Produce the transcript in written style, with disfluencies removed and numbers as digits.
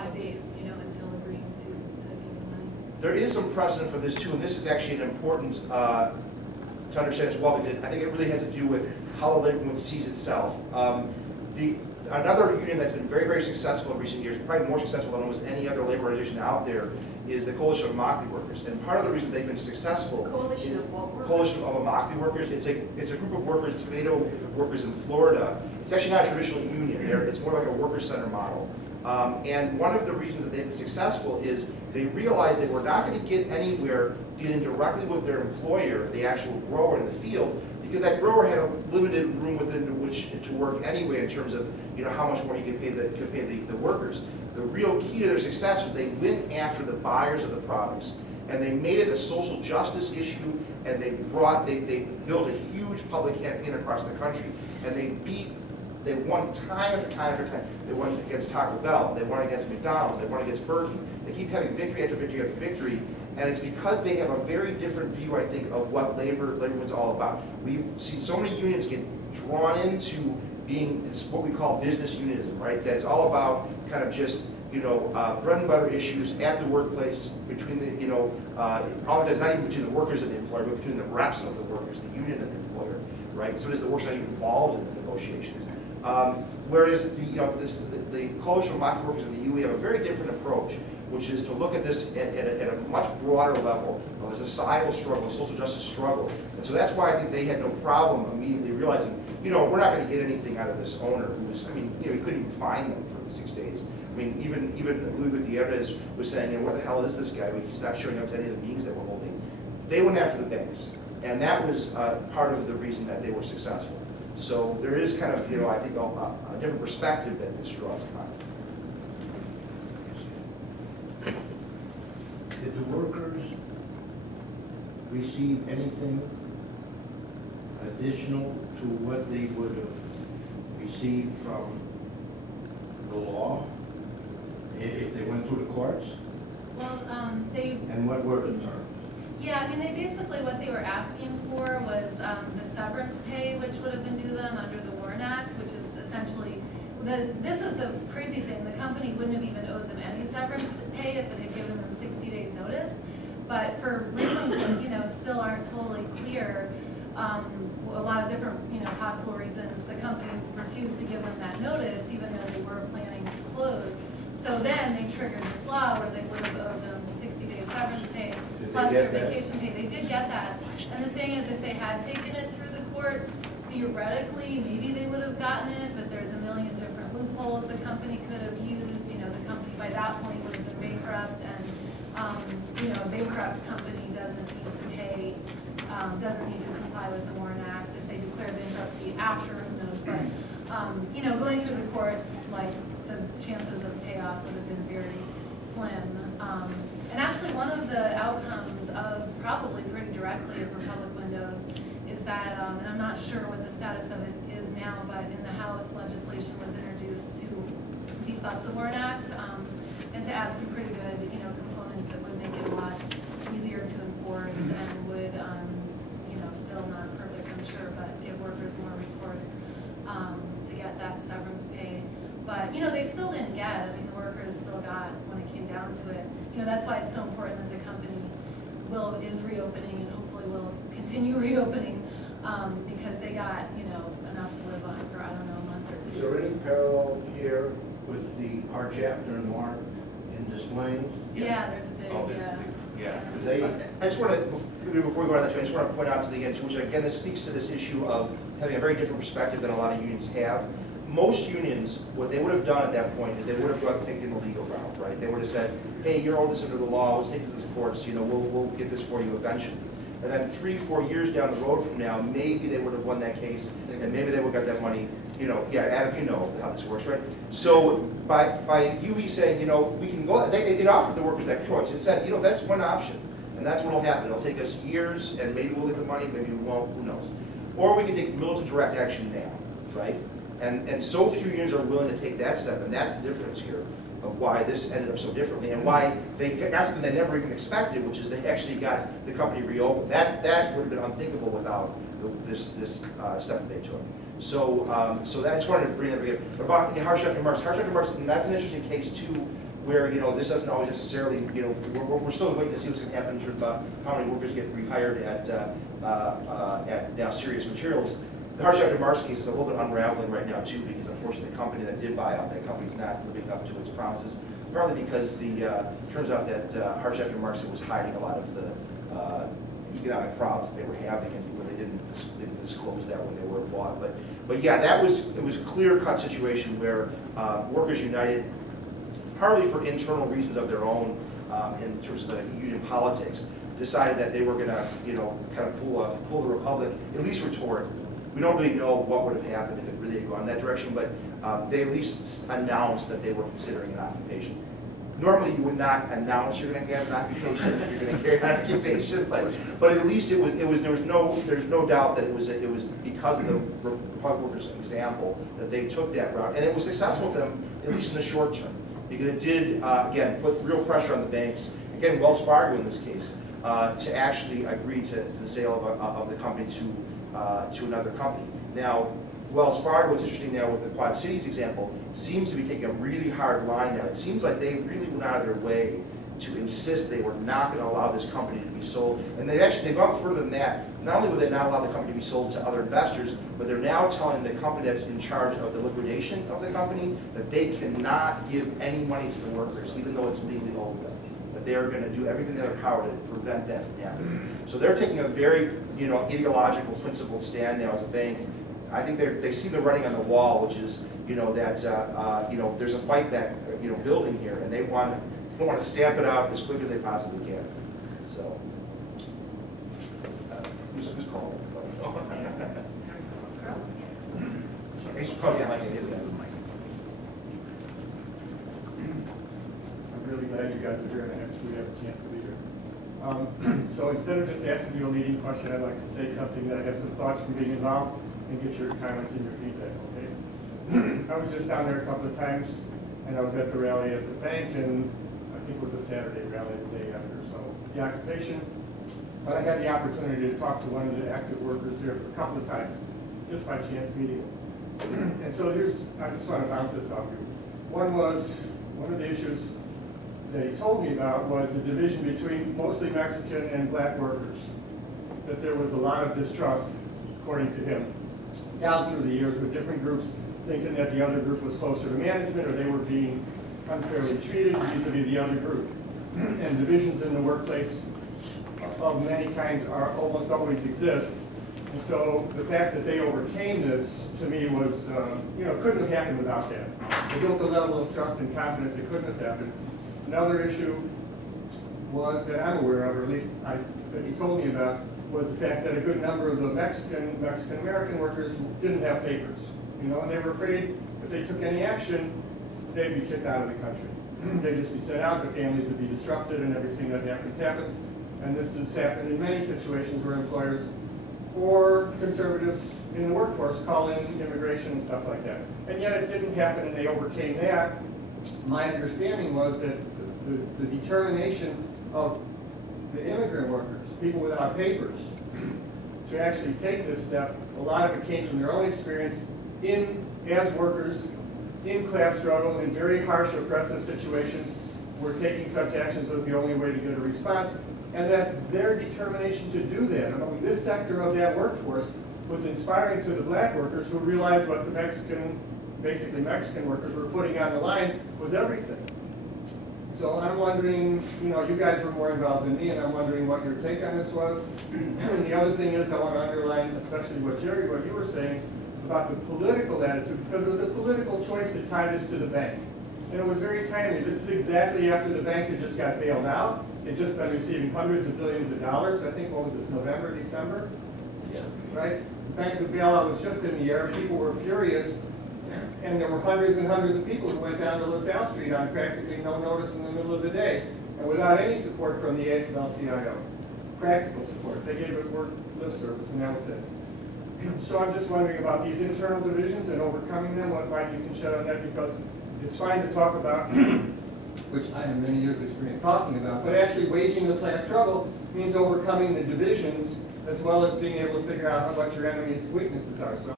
5 days, you know, until agreeing to give them money. There is some precedent for this too, and this is actually an important to understand as well, because I think it really has to do with how the labor movement sees itself. Another union that's been very, very successful in recent years, probably more successful than almost any other labor organization out there, is the Coalition of Immokalee Workers. And part of the reason they've been successful— Coalition of what workers? Coalition of Immokalee Workers. It's a group of workers, tomato workers in Florida. It's actually not a traditional union. It's more like a worker center model. And one of the reasons that they've been successful is they realized they were not going to get anywhere dealing directly with their employer, the actual grower in the field, because that grower had a limited room within which to work anyway in terms of, you know, how much more he could pay the workers. The real key to their success was they went after the buyers of the products, and they made it a social justice issue, and they built a huge public campaign across the country, and they won time after time after time. They won against Taco Bell, they won against McDonald's, they won against Burger King. They keep having victory after victory after victory, and it's because they have a very different view, I think, of what labor movement's all about. We've seen so many unions get drawn into being what we call business unionism, right? That's all about kind of just, you know, bread and butter issues at the workplace between the, you know, oftentimes not even between the workers and the employer, but between the reps of the workers, the union and the employer, right? Sometimes the workers not even involved in the negotiations. Whereas the, you know, the Coalition of Immokalee Workers in the UE have a very different approach, which is to look at this at a much broader level of a societal struggle, a social justice struggle. And so that's why I think they had no problem immediately realizing, you know, we're not going to get anything out of this owner who was, I mean, you know, he couldn't even find them for the 6 days. I mean, even Louis Gutierrez was saying, you know, what the hell is this guy? I mean, he's not showing up to any of the meetings that we're holding. They went after the banks. And that was part of the reason that they were successful. So there is kind of, you know, I think a different perspective that this draws upon. Did the workers receive anything additional to what they would have received from the law if they went through the courts? Well, And what were the terms? yeah, I mean, basically what they were asking for was the severance pay, which would have been due them under the Warren Act, which is essentially, this is the crazy thing, the company wouldn't have even owed them any severance pay if it had given them 60 days notice. But for reasons that, you know, still aren't totally clear, a lot of different, you know, possible reasons, the company refused to give them that notice, even though they were planning to close. So then they triggered this law where they would have owed them 60 days severance pay plus their vacation pay. They did get that. And the thing is, if they had taken it through the courts, theoretically, maybe they would have gotten it, but there's a million different loopholes the company could have used. You know, the company by that point would have been bankrupt, and you know, a bankrupt company doesn't need to pay, doesn't need to comply with the Warren Act. If they declare bankruptcy after, who knows? But you know, going through the courts, like, the chances of payoff would have been very slim. And actually, one of the outcomes of probably pretty directly of Republic Windows is that, and I'm not sure what the status of it is now, but in the House, legislation was introduced to beef up the Warren Act and to add some pretty good, you know, components that would make it a lot easier to enforce and would, you know, still not perfect, I'm sure, but give workers more recourse to get that severance pay. But, you know, they still didn't get, I mean, the workers still got when it came down to it. You know, that's why it's so important that the company is reopening and hopefully will continue reopening because they got, you know, enough to live on for, I don't know, a month or two. Is there any parallel here with the our chapter in Warren in Des Moines? Yeah, there's a big, I just want to, before we go on that, I just want to point out something again, which again, this speaks to this issue of having a very different perspective than a lot of unions have. Most unions, what they would have done at that point is they would have taken the legal route, right? They would have said, hey, you're owed this under the law, let's take this to the courts, you know, we'll get this for you eventually. And then 3 or 4 years down the road from now, maybe they would have won that case, and maybe they would have got that money, you know, yeah, Adam, you know how this works, right? So by UE saying, you know, we can go, it offered the workers that choice. It said, you know, that's one option, and that's what will happen. It'll take us years, and maybe we'll get the money, maybe we won't, who knows. Or we can take militant direct action now, right? And so few unions are willing to take that step, and that's the difference here of why this ended up so differently, and why they got something they never even expected, which is they actually got the company reopened. That would have been unthinkable without this step that they took. So so that, I just wanted to bring that together. About Harsh after Marks, that's an interesting case too, where, this doesn't always necessarily, we're still waiting to see what's going to happen in terms of how many workers get rehired at now Serious Materials. The Harsh After Marks case is a little bit unraveling right now too, because unfortunately the company that did buy out that company is not living up to its promises, partly because turns out that Harsh After Marks was hiding a lot of the economic problems that they were having, and where they didn't disclose that when they were bought. But yeah, it was a clear-cut situation where Workers United, partly for internal reasons of their own, in terms of the union politics, decided that they were going to, kind of pull the Republic, at least rhetorically. We don't really know what would have happened if it really had gone that direction, but they at least announced that they were considering an occupation. Normally, you would not announce you're going to have an occupation if you're going to carry an occupation, but at least there's no doubt that it was because of the Republic Workers' example that they took that route, and it was successful for them, at least in the short term, because it did again put real pressure on the banks. Again, Wells Fargo in this case, to actually agree to the sale of the company to another company. Now, Wells Fargo, what's interesting now with the Quad Cities example, seems to be taking a really hard line now. It seems like they really went out of their way to insist they were not going to allow this company to be sold. And they've gone further than that. Not only would they not allow the company to be sold to other investors, but they're now telling the company that's in charge of the liquidation of the company that they cannot give any money to the workers, even though it's legally owed them. That they are going to do everything in their power to prevent that from happening. So they're taking a very, ideological, principled stand now as a bank. I think they see the writing on the wall, which is, that there's a fight back, building here, and they want to stamp it out as quick as they possibly can. So, who's calling? I'm really glad you guys are here, and we have a chance to be here. So instead of just asking you a leading question, I'd like to say something that I have some thoughts from being involved and get your comments and your feedback, okay? I was just down there a couple of times, and I was at the rally at the bank, and I think it was a Saturday rally the day after, so the occupation. But I had the opportunity to talk to one of the active workers there for a couple of times, just by chance meeting. And so I just want to bounce this off you. One of the issues that he told me about was the division between mostly Mexican and black workers, that there was a lot of distrust, according to him, down through the years with different groups thinking that the other group was closer to management or they were being unfairly treated vis-a-vis the other group. And divisions in the workplace of many kinds are almost always exist. And so the fact that they overcame this, to me, was, couldn't have happened without that. They built a level of trust and confidence that couldn't have happened. Another issue was, that I'm aware of, or at least that he told me about, was the fact that a good number of the Mexican-American workers didn't have papers, and they were afraid if they took any action, they'd be kicked out of the country. They'd just be sent out, their families would be disrupted, and everything that happens. And this has happened in many situations where employers or conservatives in the workforce call in immigration and stuff like that. And yet it didn't happen, and they overcame that. My understanding was that the determination of the immigrant workers, people without papers, to actually take this step, a lot of it came from their own experience as workers in class struggle, in very harsh, oppressive situations, where taking such actions was the only way to get a response, and that their determination to do that, this sector of that workforce, was inspiring to the black workers who realized what the basically Mexican workers were putting on the line was everything. So I'm wondering, you guys were more involved than me, and I'm wondering what your take on this was. And the other thing is, I want to underline, especially what you were saying about the political attitude, because it was a political choice to tie this to the bank. And it was very timely. This is exactly after the bank had just got bailed out. They'd just been receiving hundreds of billions of dollars. I think, what was this, November, December? Yeah. Right? The bank bailout was just in the air. People were furious. And there were hundreds and hundreds of people who went down to LaSalle Street on practically no notice in the middle of the day, and without any support from the AFL-CIO. Practical support. They gave it lip service, and that was it. So I'm just wondering about these internal divisions and overcoming them, what light you can shed on that, because it's fine to talk about, which I have many years' experience talking about, but actually waging the class struggle means overcoming the divisions as well as being able to figure out what your enemy's weaknesses are. So